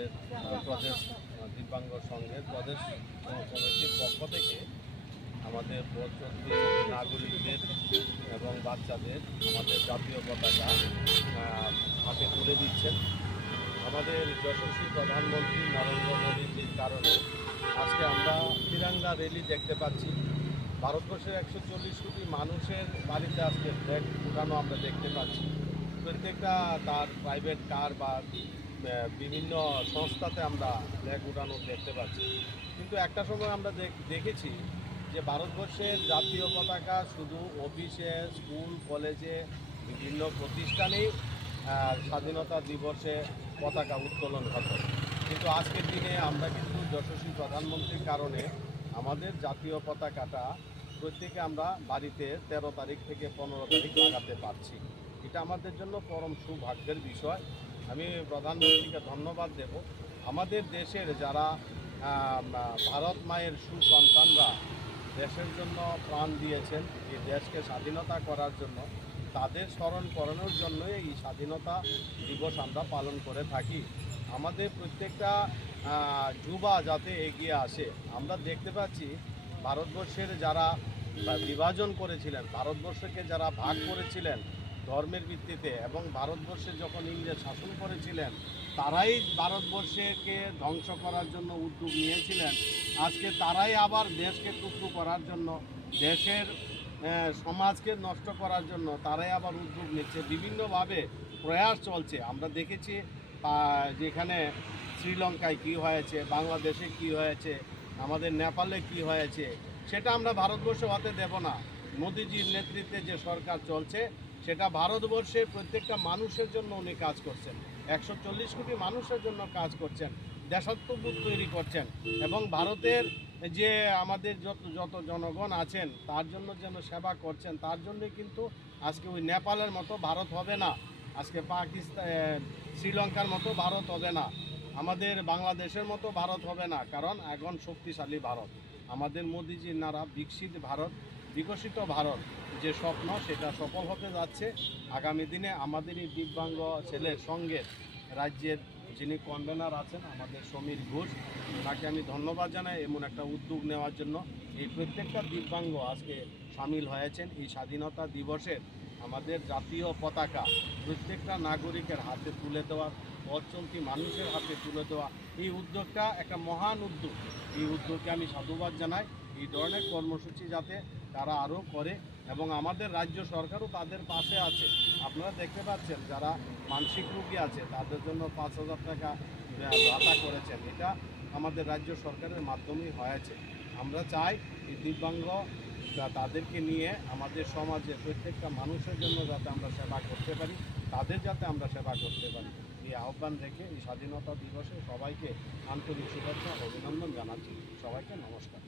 আমাদের প্রদেশ দিব্যাঙ্গ সংঘের প্রদেশ কমিটির পক্ষ থেকে আমাদের প্রতিটি নাগরিকদের এবং বাচ্চাদের আমাদের জাতীয় পতাকা হাতে তুলে দিচ্ছেন। আমাদের যশস্বী প্রধানমন্ত্রী নরেন্দ্র মোদীজির কারণে আজকে আমরা তিরঙ্গা র্যালি দেখতে পাচ্ছি। ভারতবর্ষের 140 কোটি মানুষের বাড়িতে আজকে ফ্ল্যাগ উঠানো আমরা দেখতে পাচ্ছি। প্রত্যেকটা তার প্রাইভেট কার বা বিভিন্ন সংস্থাতে আমরা ফ্ল্যাগ উঠানো দেখতে পাচ্ছি। কিন্তু একটা সময় আমরা দেখেছি যে ভারতবর্ষের জাতীয় পতাকা শুধু অফিসে, স্কুল, কলেজে, বিভিন্ন প্রতিষ্ঠানেই স্বাধীনতা দিবসে পতাকা উত্তোলন হতো। কিন্তু আজকের দিনে আমরা কিন্তু যশস্বী প্রধানমন্ত্রীর কারণে আমাদের জাতীয় পতাকাটা প্রত্যেকে আমরা বাড়িতে 13 তারিখ থেকে 15 তারিখ লাগাতে পারছি। এটা আমাদের জন্য পরম সৌভাগ্যের বিষয়। আমি প্রধানমন্ত্রীকে ধন্যবাদ দেব। আমাদের দেশের যারা ভারত মায়ের সুসন্তানরা দেশের জন্য প্রাণ দিয়েছেন, এই দেশকে স্বাধীনতা করার জন্য, তাদের স্মরণ করানোর জন্যই এই স্বাধীনতা দিবস আমরা পালন করে থাকি। আমাদের প্রত্যেকটা যুবা যাতে এগিয়ে আসে। আমরা দেখতে পাচ্ছি ভারতবর্ষের যারা বিভাজন করেছিলেন, ভারতবর্ষকে যারা ভাগ করেছিলেন ধর্মের ভিত্তিতে, এবং ভারতবর্ষে যখন ইংরেজ শাসন করেছিলেন তারাই ভারতবর্ষকে ধ্বংস করার জন্য উদ্যোগ নিয়েছিলেন। আজকে তারাই আবার দেশকে টুকরো করার জন্য, দেশের সমাজকে নষ্ট করার জন্য তারাই আবার উদ্যোগ নিচ্ছে। বিভিন্নভাবে প্রয়াস চলছে। আমরা দেখেছি যেখানে শ্রীলঙ্কায় কি হয়েছে, বাংলাদেশে কি হয়েছে, আমাদের নেপালে কি হয়েছে, সেটা আমরা ভারতবর্ষে হতে দেব না। মোদিজির নেতৃত্বে যে সরকার চলছে সেটা ভারতবর্ষে প্রত্যেকটা মানুষের জন্য উনি কাজ করছেন। 140 কোটি মানুষের জন্য কাজ করছেন, দেশাত্মবোধ তৈরি করছেন, এবং ভারতের যে আমাদের যত জনগণ আছেন তার জন্য যেন সেবা করছেন। তার জন্যই কিন্তু আজকে ওই নেপালের মতো ভারত হবে না, আজকে শ্রীলঙ্কার মতো ভারত হবে না, আমাদের বাংলাদেশের মতো ভারত হবে না। কারণ এখন শক্তিশালী ভারত, আমাদের মোদিজির নারা বিকশিত ভারত, বিকশিত ভারত যে স্বপ্ন সেটা সফল হতে যাচ্ছে। আগামী দিনে আমাদের এই দিব্যাঙ্গ ছেলের সঙ্গে রাজ্যের যিনি কনভেনার আছেন আমাদের সমীর ঘোষ, তাকে আমি ধন্যবাদ জানাই এমন একটা উদ্যোগ নেওয়ার জন্য। এই প্রত্যেকটা দিব্যাঙ্গ আজকে সামিল হয়েছেন এই স্বাধীনতা দিবসের আমাদের জাতীয় পতাকা প্রত্যেকটা নাগরিকের হাতে তুলে দেওয়ার, পথ চলতি মানুষের হাতে তুলে দেওয়া এই উদ্যোগটা একটা মহান উদ্যোগ। এই উদ্যোগকে আমি সাধুবাদ জানাই। এই ধরনের কর্মসূচি যাতে তারা আরও করে, এবং আমাদের রাজ্য সরকারও তাদের পাশে আছে। আপনারা দেখতে পাচ্ছেন যারা মানসিক রোগী আছে তাদের জন্য 5,000 টাকা ভাতা করেছেন, এটা আমাদের রাজ্য সরকারের মাধ্যমেই হয়েছে। আমরা চাই এই দিব্যাঙ্গ তাদেরকে নিয়ে আমাদের সমাজে প্রত্যেকটা মানুষের জন্য যাতে আমরা সেবা করতে পারি, তাদের যাতে আমরা সেবা করতে পারি, এই আহ্বান রেখে এই স্বাধীনতা দিবসে সবাইকে আন্তরিক শুভেচ্ছা অভিনন্দন জানাচ্ছি। সবাইকে নমস্কার।